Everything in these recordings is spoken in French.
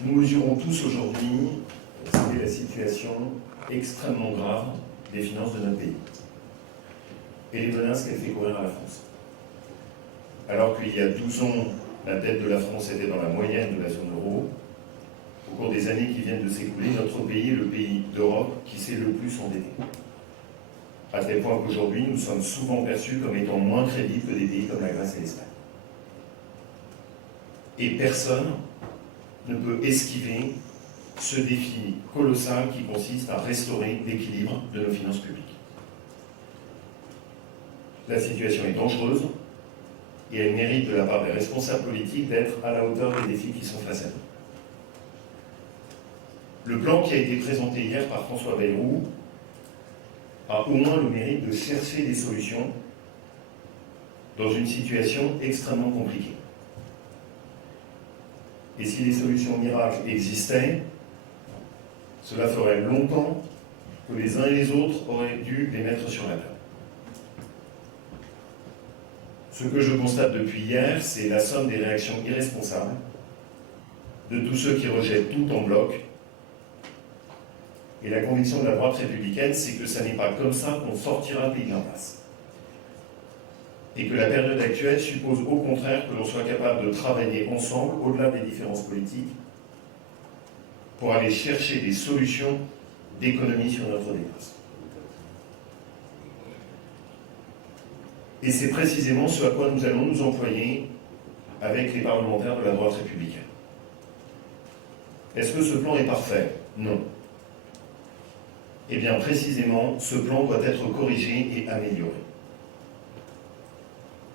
Nous mesurons tous aujourd'hui la situation extrêmement grave des finances de notre pays et les menaces qu'elle fait courir à la France. Alors qu'il y a 12 ans, la dette de la France était dans la moyenne de la zone euro, au cours des années qui viennent de s'écouler, notre pays est le pays d'Europe qui s'est le plus endetté. À tel point qu'aujourd'hui, nous sommes souvent perçus comme étant moins crédibles que des pays comme la Grèce et l'Espagne. Et personne ne peut esquiver ce défi colossal qui consiste à restaurer l'équilibre de nos finances publiques. La situation est dangereuse et elle mérite de la part des responsables politiques d'être à la hauteur des défis qui sont face à nous. Le plan qui a été présenté hier par François Bayrou a au moins le mérite de chercher des solutions dans une situation extrêmement compliquée. Et si les solutions miracles existaient, cela ferait longtemps que les uns et les autres auraient dû les mettre sur la table. Ce que je constate depuis hier, c'est la somme des réactions irresponsables de tous ceux qui rejettent tout en bloc. Et la conviction de la droite républicaine, c'est que ce n'est pas comme ça qu'on sortira le pays de l'impasse. Et que la période actuelle suppose au contraire que l'on soit capable de travailler ensemble, au-delà des différences politiques, pour aller chercher des solutions d'économie sur notre dépasse. Et c'est précisément ce à quoi nous allons nous employer avec les parlementaires de la droite républicaine. Est-ce que ce plan est parfait? Non. Eh bien, précisément, ce plan doit être corrigé et amélioré.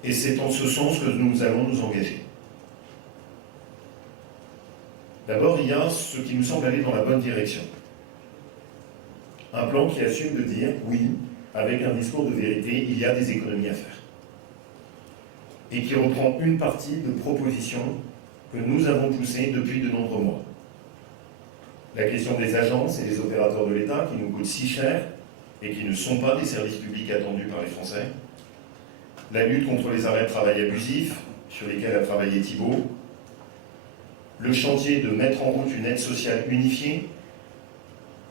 Et c'est en ce sens que nous allons nous engager. D'abord, il y a ce qui nous semble aller dans la bonne direction. Un plan qui assume de dire, oui, avec un discours de vérité, il y a des économies à faire. Et qui reprend une partie de propositions que nous avons poussées depuis de nombreux mois. La question des agences et des opérateurs de l'État qui nous coûtent si cher et qui ne sont pas des services publics attendus par les Français. La lutte contre les arrêts de travail abusifs, sur lesquels a travaillé Thibault. Le chantier de mettre en route une aide sociale unifiée,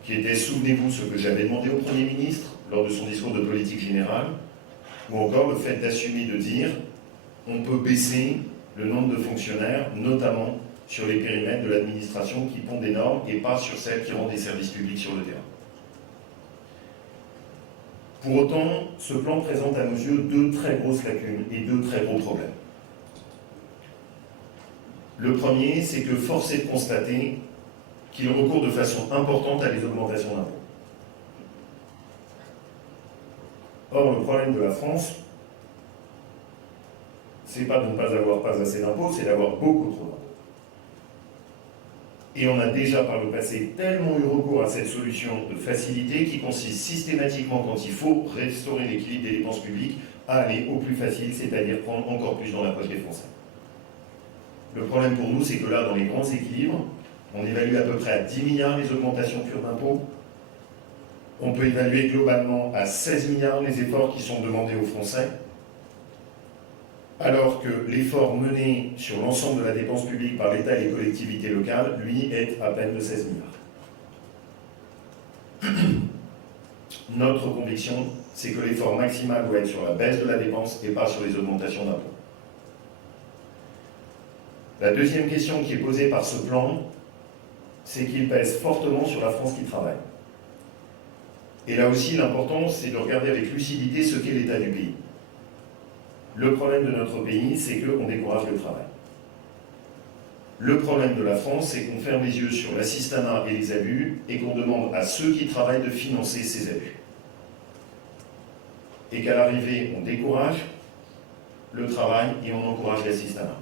qui était, souvenez-vous, ce que j'avais demandé au Premier ministre lors de son discours de politique générale, ou encore le fait d'assumer de dire on peut baisser le nombre de fonctionnaires, notamment sur les périmètres de l'administration qui pondent des normes et pas sur celles qui rendent des services publics sur le terrain. Pour autant, ce plan présente à nos yeux deux très grosses lacunes et deux très gros problèmes. Le premier, c'est que force est de constater qu'il recourt de façon importante à des augmentations d'impôts. Or, le problème de la France, c'est pas de ne pas avoir pas assez d'impôts, c'est d'avoir beaucoup trop d'impôts. Et on a déjà par le passé tellement eu recours à cette solution de facilité qui consiste systématiquement, quand il faut restaurer l'équilibre des dépenses publiques, à aller au plus facile, c'est-à-dire prendre encore plus dans la poche des Français. Le problème pour nous, c'est que là, dans les grands équilibres, on évalue à peu près à 10 milliards les augmentations pures d'impôts. On peut évaluer globalement à 16 milliards les efforts qui sont demandés aux Français, alors que l'effort mené sur l'ensemble de la dépense publique par l'État et les collectivités locales, lui, est à peine de 16 milliards. Notre conviction, c'est que l'effort maximal doit être sur la baisse de la dépense et pas sur les augmentations d'impôts. La deuxième question qui est posée par ce plan, c'est qu'il pèse fortement sur la France qui travaille. Et là aussi, l'important, c'est de regarder avec lucidité ce qu'est l'état du pays. Le problème de notre pays, c'est qu'on décourage le travail. Le problème de la France, c'est qu'on ferme les yeux sur l'assistanat et les abus et qu'on demande à ceux qui travaillent de financer ces abus. Et qu'à l'arrivée, on décourage le travail et on encourage l'assistanat.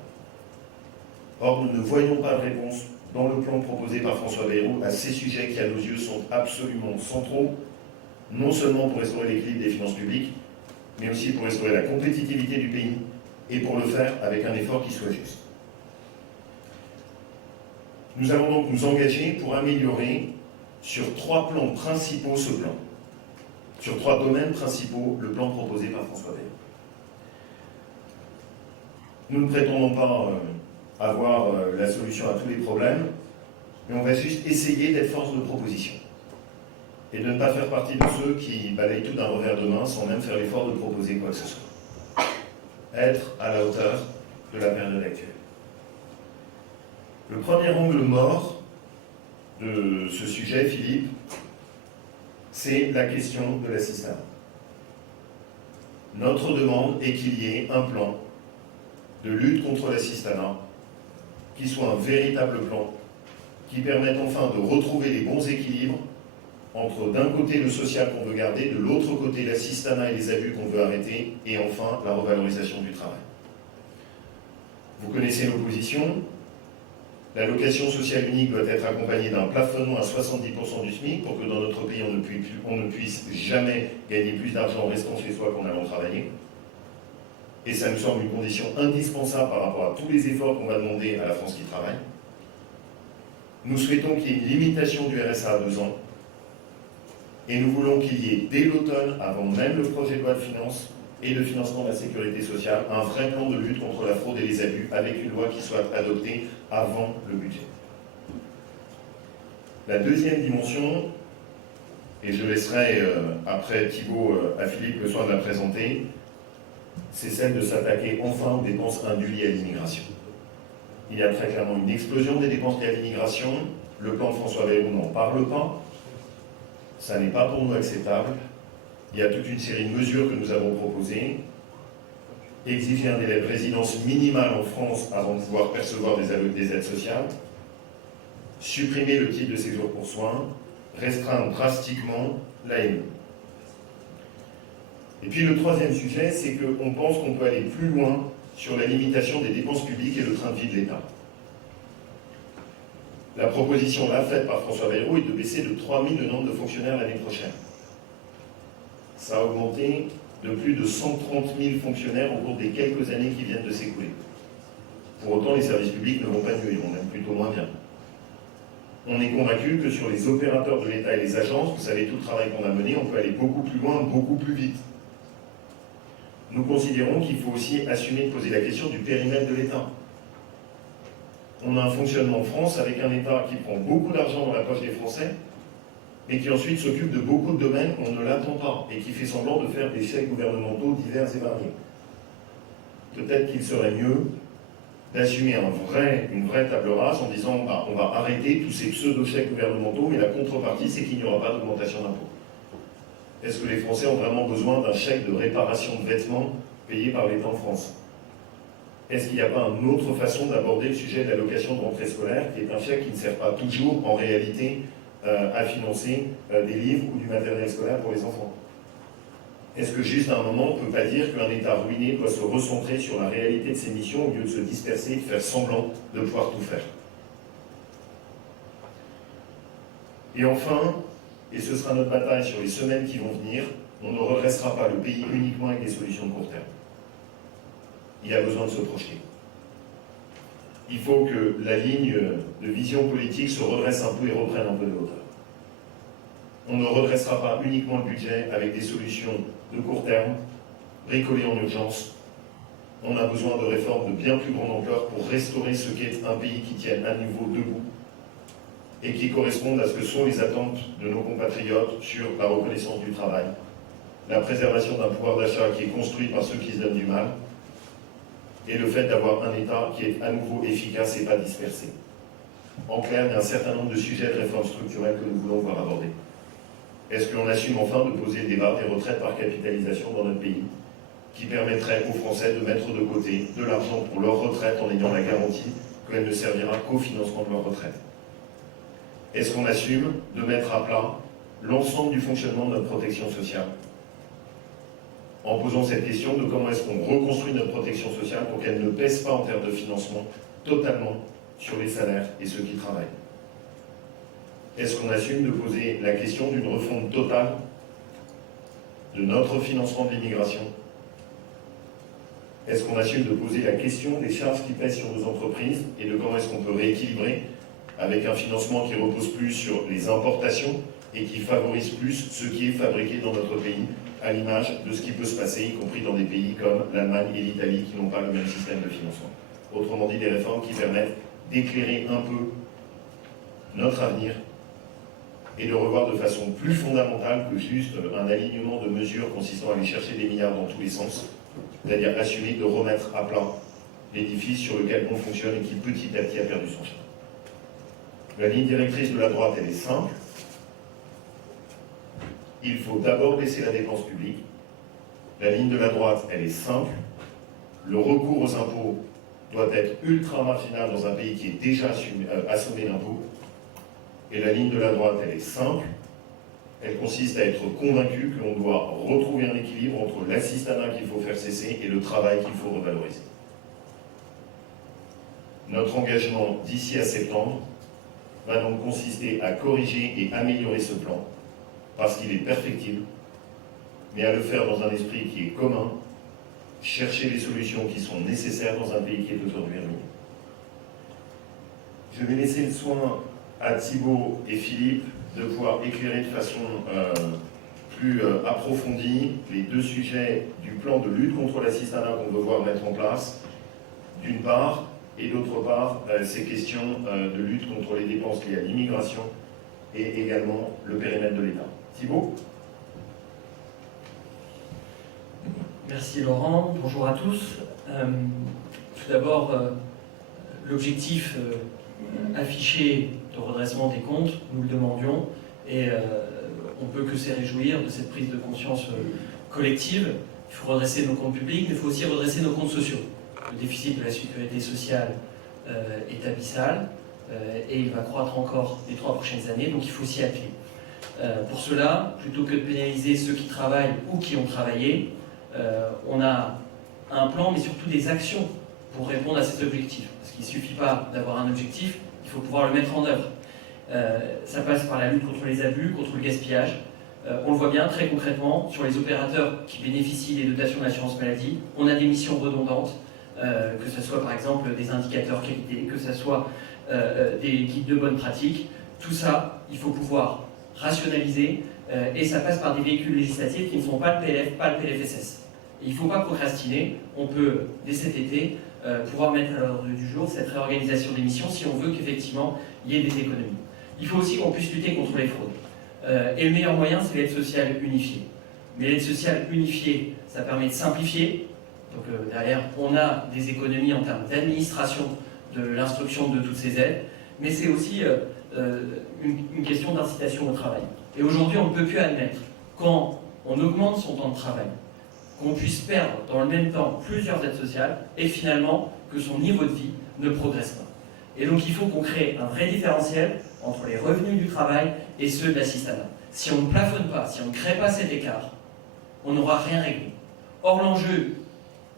Or, nous ne voyons pas de réponse dans le plan proposé par François Bayrou à ces sujets qui, à nos yeux, sont absolument centraux, non seulement pour restaurer l'équilibre des finances publiques, mais aussi pour restaurer la compétitivité du pays et pour le faire avec un effort qui soit juste. Nous allons donc nous engager pour améliorer sur 3 plans principaux ce plan, sur 3 domaines principaux le plan proposé par François Bayrou. Nous ne prétendons pas avoir la solution à tous les problèmes, mais on va juste essayer d'être force de proposition. Et de ne pas faire partie de ceux qui balayent tout d'un revers de main sans même faire l'effort de proposer quoi que ce soit. Être à la hauteur de la période actuelle. Le premier angle mort de ce sujet, Philippe, c'est la question de l'assistanat. Notre demande est qu'il y ait un plan de lutte contre l'assistanat qui soit un véritable plan qui permette enfin de retrouver les bons équilibres entre d'un côté le social qu'on veut garder, de l'autre côté l'assistanat et les abus qu'on veut arrêter, et enfin la revalorisation du travail. Vous connaissez l'opposition. L'allocation sociale unique doit être accompagnée d'un plafonnement à 70% du SMIC pour que dans notre pays on ne puisse jamais gagner plus d'argent en restant chez soi qu'en allant travailler. Et ça nous semble une condition indispensable par rapport à tous les efforts qu'on va demander à la France qui travaille. Nous souhaitons qu'il y ait une limitation du RSA à 2 ans. Et nous voulons qu'il y ait, dès l'automne, avant même le projet de loi de finances et de financement de la sécurité sociale, un vrai plan de lutte contre la fraude et les abus, avec une loi qui soit adoptée avant le budget. La deuxième dimension, et je laisserai après Thibault à Philippe le soin de la présenter, c'est celle de s'attaquer enfin aux dépenses indues liées à l'immigration. Il y a très clairement une explosion des dépenses liées à l'immigration. Le plan de François Bayrou n'en parle pas. Ça n'est pas pour nous acceptable. Il y a toute une série de mesures que nous avons proposées. Exiger un délai de résidence minimal en France avant de pouvoir percevoir des aides sociales. Supprimer le titre de séjour pour soins. Restreindre drastiquement l'AME. Et puis le troisième sujet, c'est qu'on pense qu'on peut aller plus loin sur la limitation des dépenses publiques et le train de vie de l'État. La proposition là faite par François Bayrou est de baisser de 3 000 le nombre de fonctionnaires l'année prochaine. Ça a augmenté de plus de 130 000 fonctionnaires au cours des quelques années qui viennent de s'écouler. Pour autant, les services publics ne vont pas mieux, ils vont même plutôt moins bien. On est convaincu que sur les opérateurs de l'État et les agences, vous savez tout le travail qu'on a mené, on peut aller beaucoup plus loin, beaucoup plus vite. Nous considérons qu'il faut aussi assumer de poser la question du périmètre de l'État. On a un fonctionnement en France avec un État qui prend beaucoup d'argent dans la poche des Français, mais qui ensuite s'occupe de beaucoup de domaines qu'on ne l'attend pas, et qui fait semblant de faire des chèques gouvernementaux divers et variés. Peut-être qu'il serait mieux d'assumer une vraie table rase en disant on va arrêter tous ces pseudo-chèques gouvernementaux, mais la contrepartie, c'est qu'il n'y aura pas d'augmentation d'impôts. Est-ce que les Français ont vraiment besoin d'un chèque de réparation de vêtements payé par l'État en France? Est-ce qu'il n'y a pas une autre façon d'aborder le sujet de l'allocation de rentrée scolaire, qui est un chèque qui ne sert pas toujours, en réalité, à financer des livres ou du matériel scolaire pour les enfants? Est-ce que juste à un moment, on ne peut pas dire qu'un État ruiné doit se recentrer sur la réalité de ses missions au lieu de se disperser et de faire semblant de pouvoir tout faire? Et enfin, et ce sera notre bataille sur les semaines qui vont venir, on ne redressera pas le pays uniquement avec des solutions de court terme. Il a besoin de se projeter. Il faut que la ligne de vision politique se redresse un peu et reprenne un peu de hauteur. On ne redressera pas uniquement le budget avec des solutions de court terme, bricolées en urgence. On a besoin de réformes de bien plus grande ampleur pour restaurer ce qu'est un pays qui tienne à nouveau debout et qui corresponde à ce que sont les attentes de nos compatriotes sur la reconnaissance du travail, la préservation d'un pouvoir d'achat qui est construit par ceux qui se donnent du mal, et le fait d'avoir un État qui est à nouveau efficace et pas dispersé. En clair, il y a un certain nombre de sujets de réforme structurelle que nous voulons voir abordés. Est-ce qu'on assume enfin de poser le débat des retraites par capitalisation dans notre pays, qui permettrait aux Français de mettre de côté de l'argent pour leur retraite en ayant la garantie qu'elle ne servira qu'au financement de leur retraite? Est-ce qu'on assume de mettre à plat l'ensemble du fonctionnement de notre protection sociale, en posant cette question de comment est-ce qu'on reconstruit notre protection sociale pour qu'elle ne pèse pas en termes de financement totalement sur les salaires et ceux qui travaillent? Est-ce qu'on assume de poser la question d'une refonte totale de notre financement de l'immigration? Est-ce qu'on assume de poser la question des charges qui pèsent sur nos entreprises et de comment est-ce qu'on peut rééquilibrer avec un financement qui repose plus sur les importations et qui favorise plus ce qui est fabriqué dans notre pays, à l'image de ce qui peut se passer, y compris dans des pays comme l'Allemagne et l'Italie qui n'ont pas le même système de financement. Autrement dit, des réformes qui permettent d'éclairer un peu notre avenir et de revoir de façon plus fondamentale que juste un alignement de mesures consistant à aller chercher des milliards dans tous les sens, c'est-à-dire assumer de remettre à plat l'édifice sur lequel on fonctionne et qui petit à petit a perdu son chemin. La ligne directrice de la droite, elle est simple. Il faut d'abord baisser la dépense publique. La ligne de la droite, elle est simple. Le recours aux impôts doit être ultra marginal dans un pays qui est déjà assommé d'impôts. Et la ligne de la droite, elle est simple. Elle consiste à être convaincu que l'on doit retrouver un équilibre entre l'assistanat qu'il faut faire cesser et le travail qu'il faut revaloriser. Notre engagement d'ici à septembre va donc consister à corriger et améliorer ce plan, parce qu'il est perfectible, mais à le faire dans un esprit qui est commun, chercher les solutions qui sont nécessaires dans un pays qui est aujourd'hui ruiné. Je vais laisser le soin à Thibault et Philippe de pouvoir éclairer de façon plus approfondie les deux sujets du plan de lutte contre l'assistanat qu'on veut voir mettre en place, d'une part, et d'autre part, ces questions de lutte contre les dépenses liées à l'immigration et également le périmètre de l'État. Thibault ? Merci Laurent, bonjour à tous. Tout d'abord, l'objectif affiché de redressement des comptes, nous le demandions, et on ne peut que se réjouir de cette prise de conscience collective. Il faut redresser nos comptes publics, mais il faut aussi redresser nos comptes sociaux. Le déficit de la sécurité sociale est abyssal et il va croître encore les 3 prochaines années, donc il faut s'y atteler. Pour cela, plutôt que de pénaliser ceux qui travaillent ou qui ont travaillé, on a un plan, mais surtout des actions pour répondre à cet objectif. Parce qu'il ne suffit pas d'avoir un objectif, il faut pouvoir le mettre en œuvre. Ça passe par la lutte contre les abus, contre le gaspillage. On le voit bien très concrètement sur les opérateurs qui bénéficient des dotations d'assurance maladie. On a des missions redondantes, que ce soit par exemple des indicateurs qualité, que ce soit des guides de bonne pratique. Tout ça, il faut pouvoir rationaliser et ça passe par des véhicules législatifs qui ne sont pas le PLF, pas le PLFSS. Et il ne faut pas procrastiner, on peut, dès cet été, pouvoir mettre à l'ordre du jour cette réorganisation des missions si on veut qu'effectivement il y ait des économies. Il faut aussi qu'on puisse lutter contre les fraudes. Et le meilleur moyen, c'est l'aide sociale unifiée. Mais l'aide sociale unifiée, ça permet de simplifier. Donc derrière, on a des économies en termes d'administration de l'instruction de toutes ces aides, mais c'est aussi une question d'incitation au travail. Et aujourd'hui, on ne peut plus admettre, quand on augmente son temps de travail, qu'on puisse perdre dans le même temps plusieurs aides sociales et finalement que son niveau de vie ne progresse pas. Et donc il faut qu'on crée un vrai différentiel entre les revenus du travail et ceux de l'assistanat. Si on ne plafonne pas, si on ne crée pas cet écart, on n'aura rien réglé. Or l'enjeu,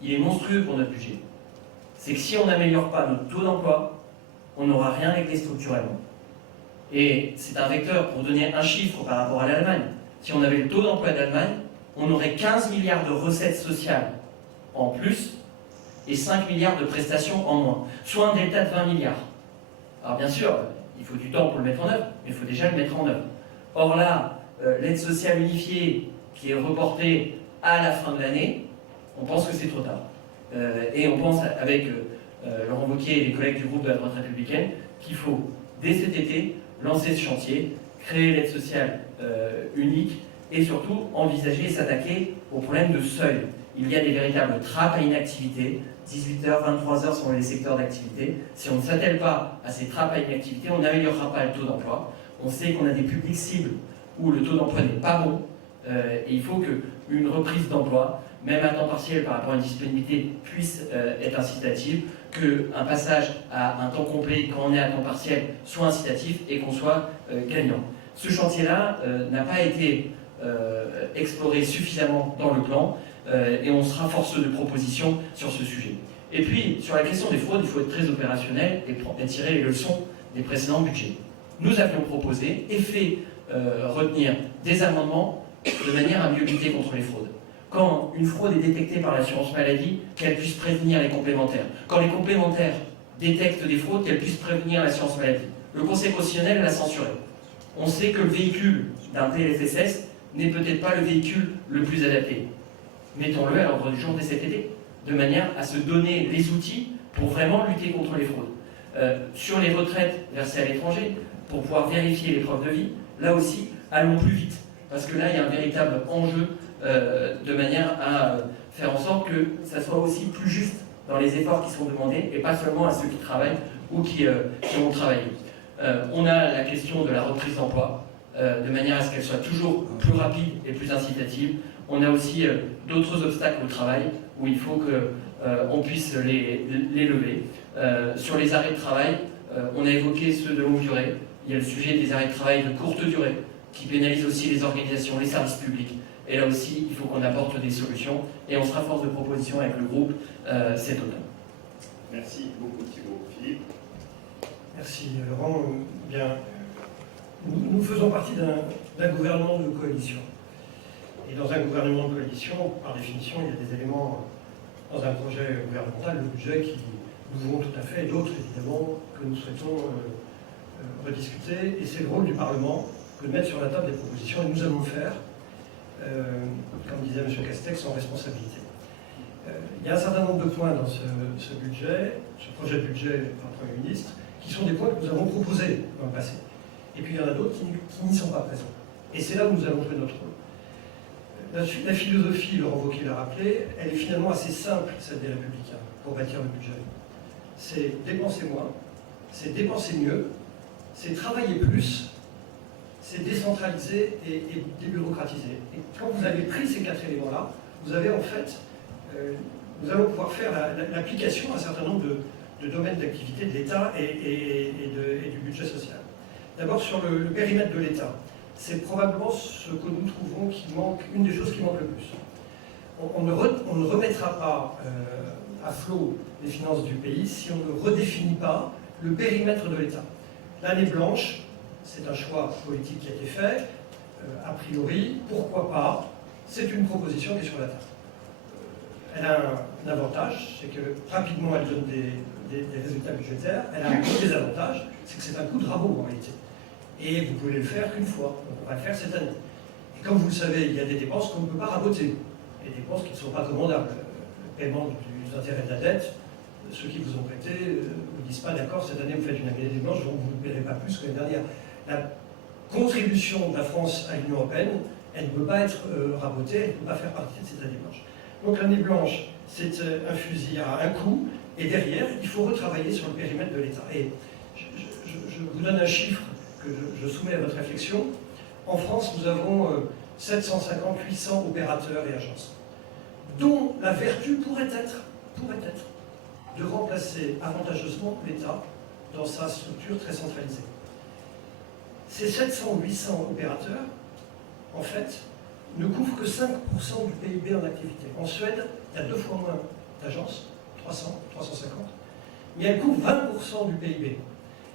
il est monstrueux pour notre budget. C'est que si on n'améliore pas notre taux d'emploi, on n'aura rien réglé structurellement. Et c'est un vecteur, pour donner un chiffre par rapport à l'Allemagne. Si on avait le taux d'emploi d'Allemagne, on aurait 15 milliards de recettes sociales en plus et 5 milliards de prestations en moins, soit un delta de 20 milliards. Alors bien sûr, il faut du temps pour le mettre en œuvre, mais il faut déjà le mettre en œuvre. Or là, l'aide sociale unifiée qui est reportée à la fin de l'année, on pense que c'est trop tard. Et on pense, avec Laurent Wauquiez et les collègues du groupe de la droite républicaine, qu'il faut, dès cet été, lancer ce chantier, créer l'aide sociale unique, et surtout envisager et s'attaquer au problème de seuil. Il y a des véritables trappes à inactivité, 18h, 23h sont les secteurs d'activité. Si on ne s'attelle pas à ces trappes à inactivité, on n'améliorera pas le taux d'emploi. On sait qu'on a des publics cibles où le taux d'emploi n'est pas bon, et il faut qu'une reprise d'emploi, même à temps partiel par rapport à une disponibilité, puisse être incitative, qu'un passage à un temps complet quand on est à temps partiel soit incitatif et qu'on soit gagnant. Ce chantier-là n'a pas été exploré suffisamment dans le plan et on sera force de proposition sur ce sujet. Et puis, sur la question des fraudes, il faut être très opérationnel et tirer les leçons des précédents budgets. Nous avions proposé et fait retenir des amendements de manière à mieux lutter contre les fraudes. Quand une fraude est détectée par l'assurance maladie, qu'elle puisse prévenir les complémentaires. Quand les complémentaires détectent des fraudes, qu'elle puisse prévenir l'assurance maladie. Le Conseil constitutionnel l'a censuré. On sait que le véhicule d'un PLFSS n'est peut-être pas le véhicule le plus adapté. Mettons-le à l'ordre du jour dès cet été, de manière à se donner les outils pour vraiment lutter contre les fraudes. Sur les retraites versées à l'étranger, pour pouvoir vérifier les preuves de vie, là aussi, allons plus vite. Parce que là, il y a un véritable enjeu de manière à faire en sorte que ça soit aussi plus juste dans les efforts qui sont demandés et pas seulement à ceux qui travaillent ou qui ont travaillé. On a la question de la reprise d'emploi, de manière à ce qu'elle soit toujours plus rapide et plus incitative. On a aussi d'autres obstacles au travail où il faut qu'on puisse les lever. Sur les arrêts de travail, on a évoqué ceux de longue durée. Il y a le sujet des arrêts de travail de courte durée qui pénalisent aussi les organisations, les services publics. Et là aussi, il faut qu'on apporte des solutions et on sera force de proposition avec le groupe cet automne. Merci beaucoup Thibault. Philippe. Merci Laurent. Bien, nous faisons partie d'un gouvernement de coalition. Et dans un gouvernement de coalition, par définition, il y a des éléments dans un projet gouvernemental, le budget, qui nous vont tout à fait, et d'autres évidemment que nous souhaitons rediscuter. Et c'est le rôle du Parlement que de mettre sur la table des propositions, et nous allons le faire, comme disait M. Castex, en responsabilité. Il y a un certain nombre de points dans ce budget, ce projet de budget par le Premier ministre, qui sont des points que nous avons proposés dans le passé. Et puis il y en a d'autres qui n'y sont pas présents. Et c'est là où nous allons jouer notre rôle. La philosophie, Laurent Wauquiez l'a rappelé, elle est finalement assez simple, celle des Républicains, pour bâtir le budget. C'est dépenser moins, c'est dépenser mieux, c'est travailler plus, c'est décentraliser et débureaucratiser. Et quand vous avez pris ces quatre éléments-là, vous avez en fait, nous allons pouvoir faire l'application à un certain nombre de domaines d'activité de l'État et du budget social. D'abord sur le périmètre de l'État. C'est probablement ce que nous trouvons qui manque, une des choses qui manque le plus. On ne remettra pas à flot les finances du pays si on ne redéfinit pas le périmètre de l'État. L'année blanche, c'est un choix politique qui a été fait, a priori, pourquoi pas, c'est une proposition qui est sur la table. Elle a un avantage, c'est que rapidement elle donne des résultats budgétaires, elle a un gros désavantage, c'est que c'est un coup de rabot en réalité. Et vous pouvez le faire qu'une fois, donc on va le faire cette année. Et comme vous le savez, il y a des dépenses qu'on ne peut pas raboter, des dépenses qui ne sont pas commandables. Le paiement des intérêts de la dette, ceux qui vous ont prêté ne disent pas d'accord, cette année vous faites une année blanche, donc vous ne paierez pas plus que l'année dernière. La contribution de la France à l'Union européenne, elle ne peut pas être rabotée, elle ne peut pas faire partie de cette année blanche. Donc l'année blanche, c'est un fusil à un coup, et derrière, il faut retravailler sur le périmètre de l'État. Et je vous donne un chiffre que je soumets à votre réflexion. En France, nous avons 750-800 opérateurs et agences, dont la vertu pourrait être de remplacer avantageusement l'État dans sa structure très centralisée. Ces 700-800 opérateurs, en fait, ne couvrent que 5% du PIB en activité. En Suède, il y a 2 fois moins d'agences, 300, 350, mais elles couvrent 20% du PIB.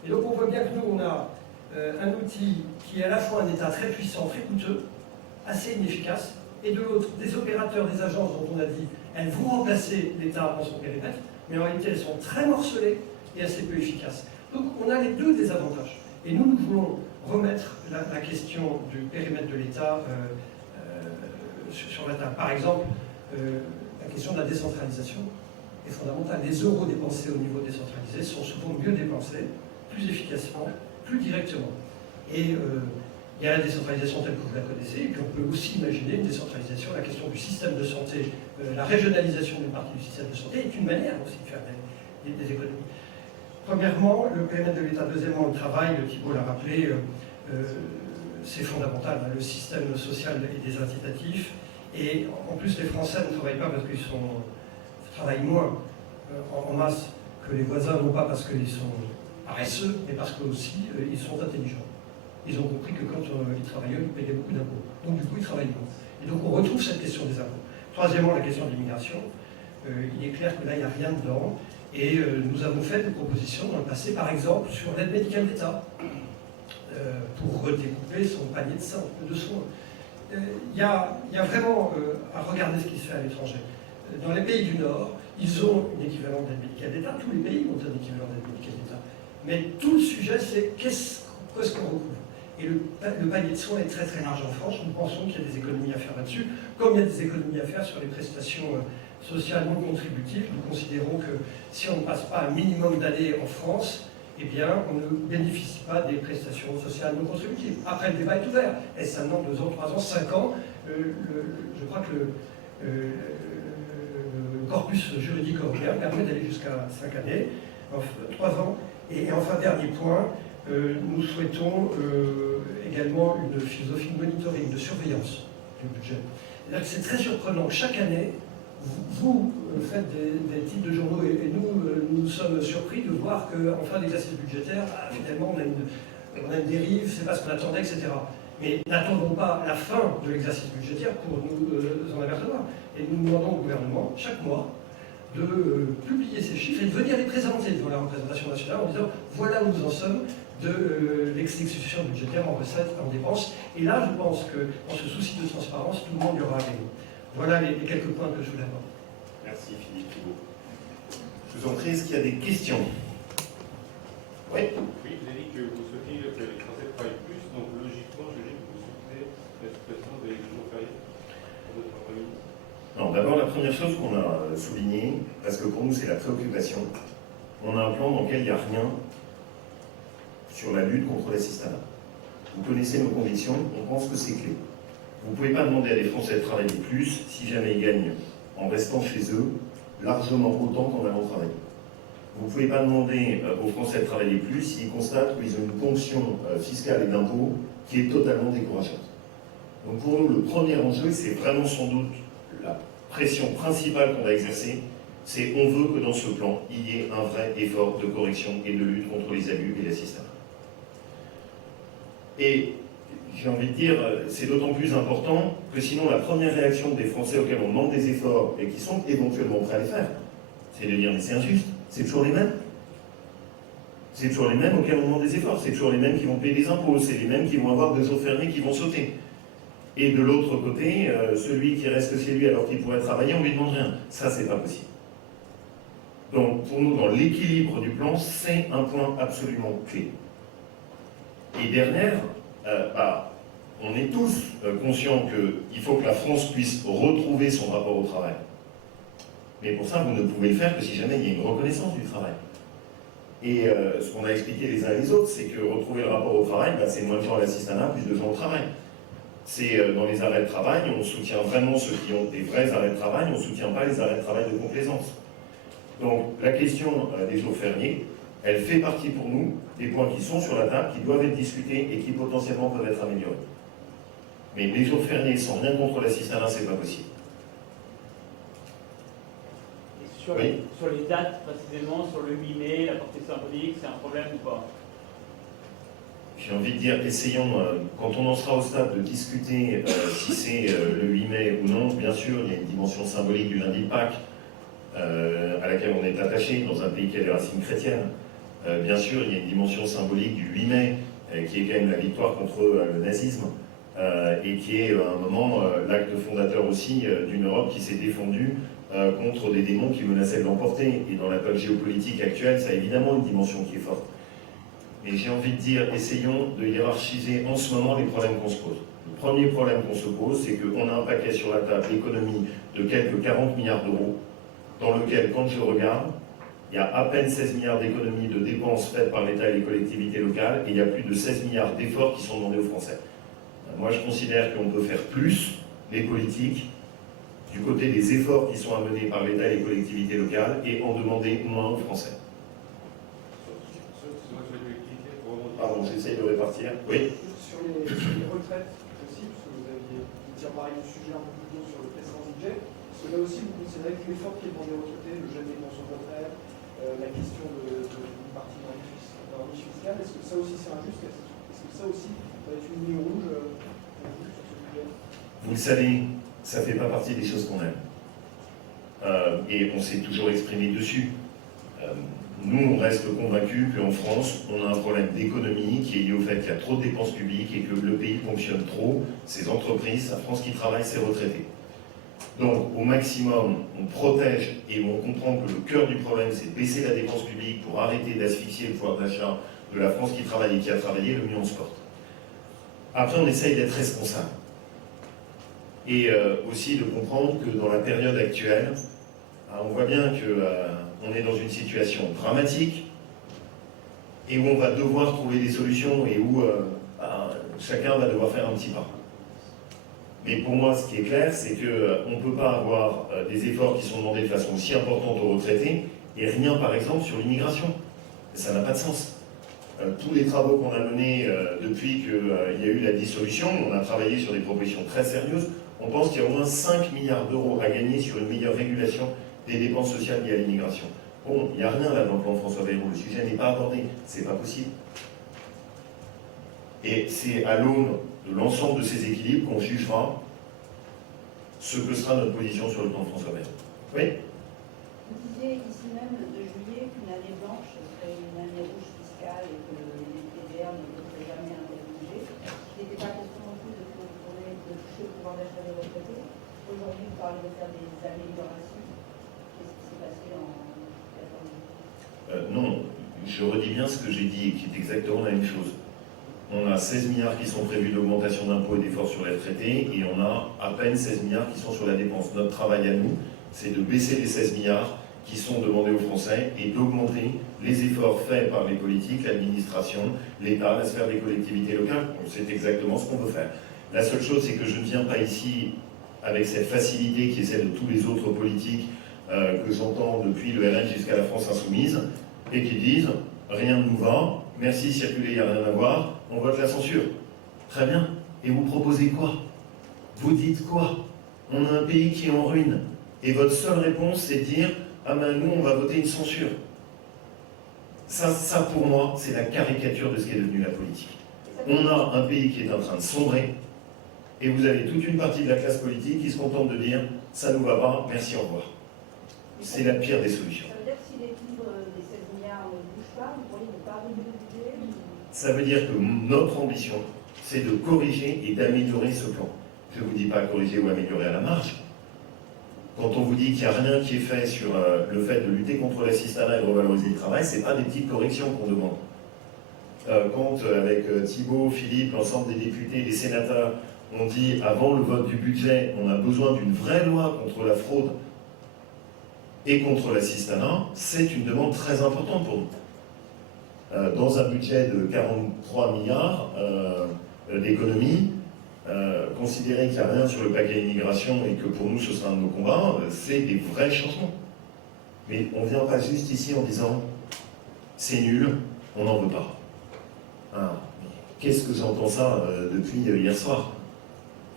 Et donc on voit bien que nous, on a un outil qui est à la fois un État très puissant, très coûteux, assez inefficace, et de l'autre, des opérateurs, des agences dont on a dit, elles vont remplacer l'État dans son périmètre, mais en réalité elles sont très morcelées et assez peu efficaces. Donc on a les deux désavantages. Et nous voulons remettre la question du périmètre de l'État sur la table. Par exemple, la question de la décentralisation est fondamentale. Les euros dépensés au niveau décentralisé sont souvent mieux dépensés, plus efficacement, plus directement. Et il y a la décentralisation telle que vous la connaissez, et puis on peut aussi imaginer une décentralisation, la question du système de santé, la régionalisation d'une partie du système de santé est une manière aussi de faire des économies. Premièrement, le périmètre de l'État. Deuxièmement, le travail, Thibault l'a rappelé, c'est fondamental, le système social et des incitatifs. Et en plus, les Français ne travaillent pas parce qu'ils travaillent moins en masse que les voisins, non pas parce qu'ils sont paresseux, mais parce qu'aussi ils sont intelligents. Ils ont compris que quand ils travaillaient, ils payaient beaucoup d'impôts. Donc du coup, ils travaillent moins. Et donc on retrouve cette question des impôts. Troisièmement, la question de l'immigration. Il est clair que là, il n'y a rien dedans. Et nous avons fait des propositions dans le passé, par exemple, sur l'aide médicale d'État, pour redécouper son panier de soins. Il y a vraiment à regarder ce qui se fait à l'étranger. Dans les pays du Nord, ils ont une équivalent d'aide médicale d'État. Tous les pays ont un équivalent d'aide médicale d'État. Mais tout le sujet, c'est qu'est-ce qu'on recouvre. Et le panier de soins est très très large en France. Nous pensons qu'il y a des économies à faire là-dessus, comme il y a des économies à faire sur les prestations sociales non contributives. Nous considérons que si on ne passe pas un minimum d'années en France, eh bien, on ne bénéficie pas des prestations sociales non contributives. Après, le débat est ouvert. Est-ce 1 an, 2 ans, 3 ans, 5 ans Je crois que le corpus juridique européen permet d'aller jusqu'à 5 années, 3 ans. Et enfin, dernier point, nous souhaitons également une philosophie de monitoring, de surveillance du budget. C'est très surprenant. Chaque année, vous faites des titres de journaux et nous sommes surpris de voir qu'en fin d'exercice budgétaire, finalement, on a une dérive, c'est pas ce qu'on attendait, etc. Mais n'attendons pas la fin de l'exercice budgétaire pour nous en apercevoir. Et nous demandons au gouvernement, chaque mois, de publier ces chiffres et de venir les présenter devant la représentation nationale en disant voilà où nous en sommes de l'exécution budgétaire en recettes, en dépenses. Et là, je pense que dans ce souci de transparence, tout le monde y aura gagné. Voilà les quelques points que je voulais avoir. Merci Philippe Thibault. Je vous en prie, est-ce qu'il y a des questions? Oui. Oui, vous avez dit que vous souhaitez que les Français travaillent plus, donc logiquement, je dis que vous souhaitez la suppression des jours fériés pour votre Premier ministre. Non, d'abord, la première chose qu'on a soulignée, parce que pour nous c'est la préoccupation, on a un plan dans lequel il n'y a rien sur la lutte contre l'assistanat. Vous connaissez nos convictions, on pense que c'est clé. Vous ne pouvez pas demander à des Français de travailler plus si jamais ils gagnent en restant chez eux largement autant qu'en allant travailler. Vous ne pouvez pas demander aux Français de travailler plus s'ils constatent qu'ils ont une ponction fiscale et d'impôts qui est totalement décourageante. Donc pour nous, le premier enjeu, c'est vraiment sans doute la pression principale qu'on va exercer, c'est on veut que dans ce plan, il y ait un vrai effort de correction et de lutte contre les abus et l'assistanat. Et j'ai envie de dire, c'est d'autant plus important que sinon la première réaction des Français auxquels on demande des efforts et qui sont éventuellement prêts à les faire, c'est de dire mais c'est injuste, c'est toujours les mêmes. C'est toujours les mêmes auxquels on demande des efforts, c'est toujours les mêmes qui vont payer des impôts, c'est les mêmes qui vont avoir 2 jours fériés qui vont sauter. Et de l'autre côté, celui qui reste chez lui alors qu'il pourrait travailler, on ne lui demande rien. Ça, c'est pas possible. Donc pour nous, dans l'équilibre du plan, c'est un point absolument clé. Et dernière, on est tous conscients qu'il faut que la France puisse retrouver son rapport au travail. Mais pour ça, vous ne pouvez le faire que si jamais il y a une reconnaissance du travail. Et ce qu'on a expliqué les uns et les autres, c'est que retrouver le rapport au travail, c'est moins de gens à l'assistanat, plus de gens au travail. C'est dans les arrêts de travail, on soutient vraiment ceux qui ont des vrais arrêts de travail, on ne soutient pas les arrêts de travail de complaisance. Donc la question des jours fériés, elle fait partie pour nous des points qui sont sur la table, qui doivent être discutés et qui potentiellement peuvent être améliorés. Mais les jours fériés sans rien contre l'assistanat, c'est pas possible. Et sur les dates précisément, sur le 8 mai, la portée symbolique, c'est un problème ou pas? J'ai envie de dire, essayons, quand on en sera au stade de discuter si c'est le 8 mai ou non, bien sûr, il y a une dimension symbolique du lundi de Pâques à laquelle on est attaché dans un pays qui a des racines chrétiennes. Bien sûr, il y a une dimension symbolique du 8 mai, qui est quand même la victoire contre le nazisme, et qui est à un moment l'acte fondateur aussi d'une Europe qui s'est défendue contre des démons qui menaçaient de l'emporter. Et dans la page géopolitique actuelle, ça a évidemment une dimension qui est forte. Et j'ai envie de dire, essayons de hiérarchiser en ce moment les problèmes qu'on se pose. Le premier problème qu'on se pose, c'est qu'on a un paquet sur la table économie de quelques 40 milliards d'euros, dans lequel, quand je regarde, il y a à peine 16 milliards d'économies de dépenses faites par l'État et les collectivités locales, et il y a plus de 16 milliards d'efforts qui sont demandés aux Français. Moi, je considère qu'on peut faire plus, les politiques, du côté des efforts qui sont amenés par l'État et les collectivités locales, et en demander moins aux Français. Pardon, j'essaye de répartir. Oui. Sur les retraites aussi, parce que vous aviez parlé du sujet un peu plus tôt sur le précédent budget, parce que là aussi vous considérez que l'effort qui est demandé aux retraités, le gel des pensions de retraite, la question d'une partie d'un riche fiscal, est-ce que ça aussi c'est injuste? Est-ce que ça aussi va être une ligne rouge pour vous sur ce budget? Vous le savez, ça ne fait pas partie des choses qu'on aime. Et on s'est toujours exprimé dessus. Nous, on reste convaincus qu'en France, on a un problème d'économie qui est lié au fait qu'il y a trop de dépenses publiques et que le pays fonctionne trop, ses entreprises, sa France qui travaille, ses retraités. Donc, au maximum, on protège et on comprend que le cœur du problème, c'est de baisser la dépense publique pour arrêter d'asphyxier le pouvoir d'achat de la France qui travaille et qui a travaillé, le mieux on se porte. Après, on essaye d'être responsable. Et aussi de comprendre que dans la période actuelle, on voit bien qu'on est dans une situation dramatique. et où on va devoir trouver des solutions et où chacun va devoir faire un petit pas. Mais pour moi, ce qui est clair, c'est qu'on ne peut pas avoir des efforts qui sont demandés de façon aussi importante aux retraités et rien, par exemple, sur l'immigration. Ça n'a pas de sens. Tous les travaux qu'on a menés depuis qu'il y a eu la dissolution, on a travaillé sur des propositions très sérieuses. On pense qu'il y a au moins 5 milliards d'euros à gagner sur une meilleure régulation des dépenses sociales liées à l'immigration. Bon, il n'y a rien là dans le plan François Bayrou, le sujet n'est pas abordé, c'est pas possible. Et c'est à l'aune de l'ensemble de ces équilibres qu'on jugera ce que sera notre position sur le plan François Bayrou. Oui ? Vous disiez ici même de juillet qu'une année blanche serait une année rouge fiscale et que les TVR ne devraient jamais indemniser. Il n'était pas question non plus de toucher au pouvoir d'achat des retraités. Aujourd'hui, vous parlez de faire des améliorations. Qu'est-ce qui s'est passé en 14 jours? Non, je redis bien ce que j'ai dit et qui est exactement la même chose. On a 16 milliards qui sont prévus d'augmentation d'impôts et d'efforts sur les retraités et on a à peine 16 milliards qui sont sur la dépense. Notre travail à nous, c'est de baisser les 16 milliards qui sont demandés aux Français et d'augmenter les efforts faits par les politiques, l'administration, l'État, la sphère des collectivités locales. C'est exactement ce qu'on veut faire. La seule chose, c'est que je ne viens pas ici avec cette facilité qui est celle de tous les autres politiques que j'entends depuis le RN jusqu'à la France Insoumise et qui disent « rien ne nous va, merci, circuler, il n'y a rien à voir, on vote la censure ». Très bien. Et vous proposez quoi? Vous dites quoi? On a un pays qui est en ruine. Et votre seule réponse, c'est de dire « ah ben nous, on va voter une censure ». Ça, pour moi, c'est la caricature de ce qu'est devenu la politique. On a un pays qui est en train de sombrer, et vous avez toute une partie de la classe politique qui se contente de dire « ça ne nous va pas, merci, au revoir ». C'est la pire des solutions. Ça veut dire que si l'équilibre des 16 milliards ne bouge pas, vous pourriez ne pas réduire le budget? Ça veut dire que notre ambition, c'est de corriger et d'améliorer ce plan. Je ne vous dis pas corriger ou améliorer à la marge. Quand on vous dit qu'il n'y a rien qui est fait sur le fait de lutter contre l'assistanat et de revaloriser le travail, ce n'est pas des petites corrections qu'on demande. Quand, avec Thibault, Philippe, l'ensemble des députés et des sénateurs, on dit avant le vote du budget, on a besoin d'une vraie loi contre la fraude et contre l'assistanat, c'est une demande très importante pour nous. Dans un budget de 43 milliards d'économies, considérer qu'il n'y a rien sur le paquet immigration et que pour nous ce sera un de nos combats, c'est des vrais changements. Mais on ne vient pas juste ici en disant c'est nul, on n'en veut pas. Ah, qu'est-ce que j'entends ça depuis hier soir?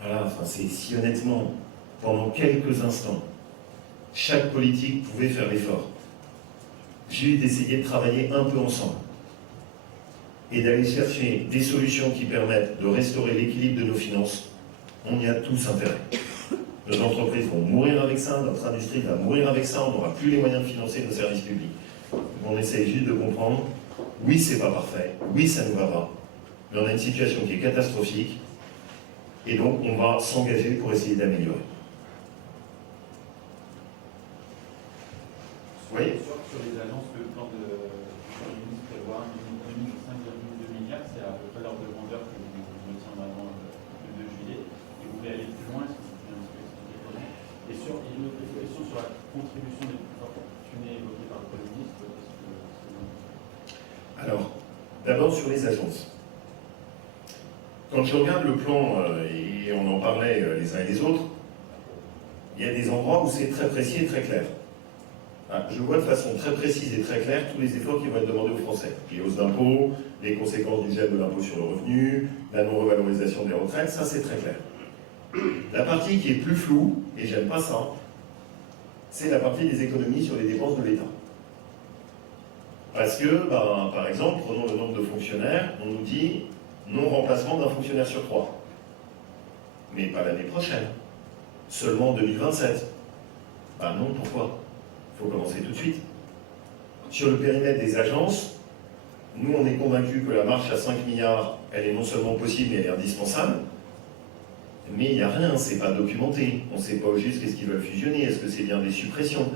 Voilà, enfin, c'est si honnêtement, pendant quelques instants, chaque politique pouvait faire l'effort. J'ai eu d'essayer de travailler un peu ensemble et d'aller chercher des solutions qui permettent de restaurer l'équilibre de nos finances. On y a tous intérêt. Nos entreprises vont mourir avec ça, notre industrie va mourir avec ça, on n'aura plus les moyens de financer nos services publics. On essaye juste de comprendre, oui, c'est pas parfait, oui, ça ne va pas, mais on a une situation qui est catastrophique, et donc on va s'engager pour essayer d'améliorer. Oui. Sur les agences, le plan de ministre prévoit une économie de 5,2 milliards, c'est à peu près l'ordre de grandeur que vous mettez en avant le 2 juillet. Et vous voulez aller plus loin, est-ce que vous pouvez un petit peu expliquer comment? Et sur une autre question sur la contribution des plus fortunés évoquée par le Premier ministre, est-ce que c'est... Alors, d'abord sur les agences. Quand je regarde le plan, et on en parlait les uns et les autres, il y a des endroits où c'est très précis et très clair. Je vois de façon très précise et très claire tous les efforts qui vont être demandés aux Français. Les hausses d'impôts, les conséquences du gel de l'impôt sur le revenu, la non-revalorisation des retraites, ça c'est très clair. La partie qui est plus floue, et j'aime pas ça, c'est la partie des économies sur les dépenses de l'État. Parce que, par exemple, prenons le nombre de fonctionnaires, on nous dit non-remplacement d'un fonctionnaire sur 3. Mais pas l'année prochaine, seulement en 2027. Non, pourquoi ? Il faut commencer tout de suite. Sur le périmètre des agences, nous on est convaincus que la marche à 5 milliards, elle est non seulement possible, mais elle est indispensable. Mais il n'y a rien, c'est pas documenté. On ne sait pas au juste qu'est-ce qu'ils veulent fusionner, est-ce que c'est bien des suppressions?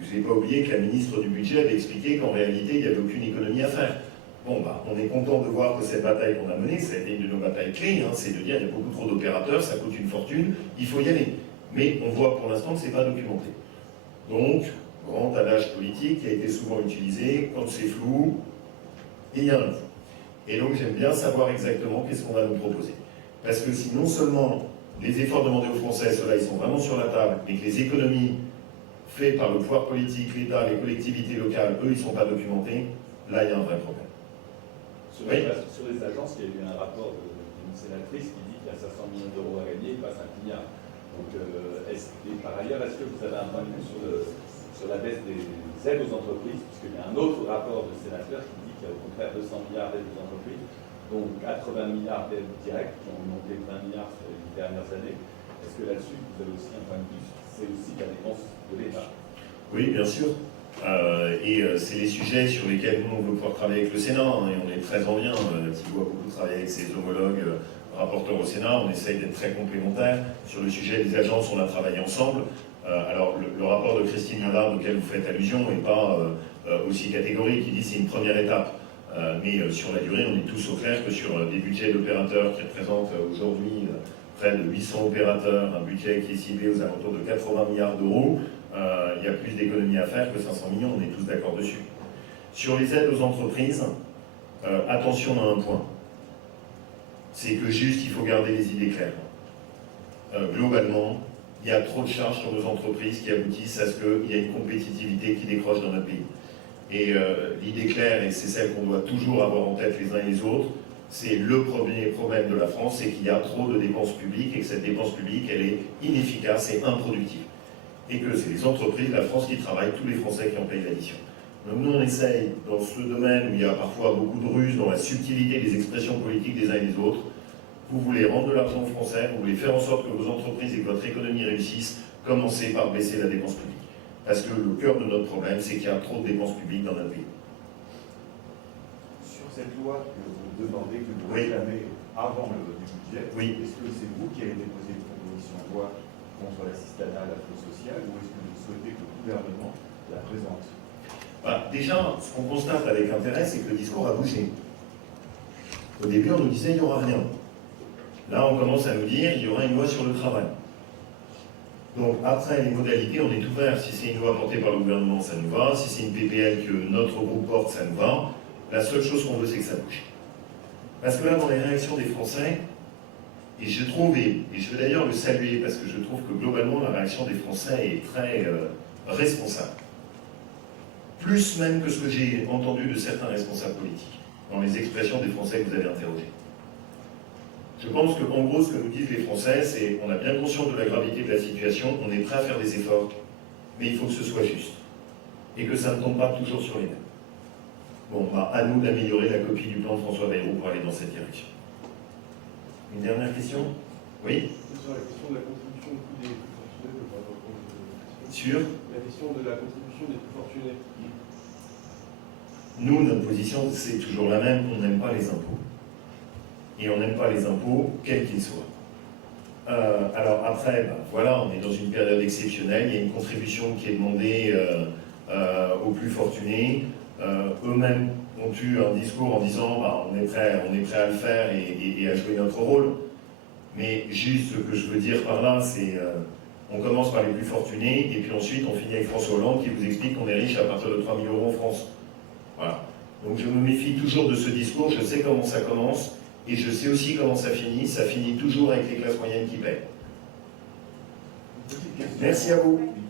Je n'ai pas oublié que la ministre du Budget avait expliqué qu'en réalité, il n'y avait aucune économie à faire. Bon, on est content de voir que cette bataille qu'on a menée, ça a été une de nos batailles clés, c'est de dire qu'il y a beaucoup trop d'opérateurs, ça coûte une fortune, il faut y aller. Mais on voit pour l'instant que ce n'est pas documenté. Donc, grand adage politique qui a été souvent utilisé, quand c'est flou, Et il y a un coût. Et donc j'aime bien savoir exactement qu'est-ce qu'on va nous proposer. Parce que si non seulement les efforts demandés aux Français, ceux-là, ils sont vraiment sur la table, mais que les économies faites par le pouvoir politique, l'État, les collectivités locales, eux, ils ne sont pas documentés, là, il y a un vrai problème. Sur les agences, il y a eu un rapport d'une sénatrice qui dit qu'il y a 500 millions d'euros à gagner, pas 5 milliards. Donc, par ailleurs, est-ce que vous avez un point de vue sur la baisse des aides aux entreprises, puisqu'il y a un autre rapport de sénateur qui dit qu'il y a au contraire 200 milliards d'aides aux entreprises, donc 80 milliards d'aides directes qui ont monté 20 milliards sur les dernières années. Est-ce que là-dessus, vous avez aussi un point de vue? C'est aussi la dépense de l'État. Oui, bien sûr. C'est les sujets sur lesquels nous, on veut pouvoir travailler avec le Sénat, hein, et on est très en lien. Thibault a beaucoup travaillé avec ses homologues rapporteurs au Sénat, on essaye d'être très complémentaires. Sur le sujet des agences, on a travaillé ensemble. Alors, le rapport de Christine Lavarde auquel vous faites allusion n'est pas aussi catégorique, il dit que c'est une première étape. Mais sur la durée, on est tous au clair que sur des budgets d'opérateurs qui représentent aujourd'hui près de 800 opérateurs, un budget qui est ciblé aux alentours de 80 milliards d'euros, il y a plus d'économies à faire que 500 millions, on est tous d'accord dessus. Sur les aides aux entreprises, attention à un point. C'est que juste, il faut garder les idées claires. Globalement, il y a trop de charges sur nos entreprises qui aboutissent à ce qu'il y a une compétitivité qui décroche dans notre pays. Et l'idée claire, et c'est celle qu'on doit toujours avoir en tête les uns et les autres, c'est le premier problème de la France, c'est qu'il y a trop de dépenses publiques et que cette dépense publique, elle est inefficace et improductive. Et que c'est les entreprises, la France qui travaille, tous les Français qui en payent l'addition. Donc nous, on essaye, dans ce domaine où il y a parfois beaucoup de ruses, dans la subtilité des expressions politiques des uns et des autres, vous voulez rendre de l'argent aux Français, vous voulez faire en sorte que vos entreprises et que votre économie réussissent, commencez par baisser la dépense publique. Parce que le cœur de notre problème, c'est qu'il y a trop de dépenses publiques dans notre pays. Sur cette loi que vous demandez, que vous réclamez avant le vote du budget, est-ce que c'est vous qui avez déposé une proposition de loi contre l'assistanat à la fraude sociale, ou est-ce que vous souhaitez que le gouvernement la présente? Déjà, ce qu'on constate avec intérêt, c'est que le discours a bougé. Au début, on nous disait qu'il n'y aura rien. Là, on commence à nous dire qu'il y aura une loi sur le travail. Donc après, les modalités, on est ouvert. Si c'est une loi portée par le gouvernement, ça nous va. Si c'est une PPL que notre groupe porte, ça nous va. La seule chose qu'on veut, c'est que ça bouge. Parce que là, dans les réactions des Français, et je trouve, et je veux d'ailleurs le saluer, parce que je trouve que globalement, la réaction des Français est très responsable. Plus même que ce que j'ai entendu de certains responsables politiques, dans les expressions des Français que vous avez interrogés. Je pense qu'en gros, ce que nous disent les Français, c'est on a bien conscience de la gravité de la situation, on est prêt à faire des efforts, mais il faut que ce soit juste. Et que ça ne tombe pas toujours sur les mêmes. Bon, à nous d'améliorer la copie du plan de François Bayrou pour aller dans cette direction. Une dernière question? Oui? Sur la question de la contribution du coup des plus fortunés, Sur la question de la contribution des plus fortunés. Nous, notre position, c'est toujours la même, on n'aime pas les impôts. Et on n'aime pas les impôts, quels qu'ils soient. Alors après, voilà, on est dans une période exceptionnelle, il y a une contribution qui est demandée aux plus fortunés. Eux-mêmes ont eu un discours en disant on est prêt à le faire et à jouer notre rôle. Mais juste ce que je veux dire par là, c'est on commence par les plus fortunés et puis ensuite on finit avec François Hollande qui vous explique qu'on est riche à partir de 3 000 € en France. Voilà. Donc je me méfie toujours de ce discours, je sais comment ça commence. Et je sais aussi comment ça finit toujours avec les classes moyennes qui paient. Merci à vous.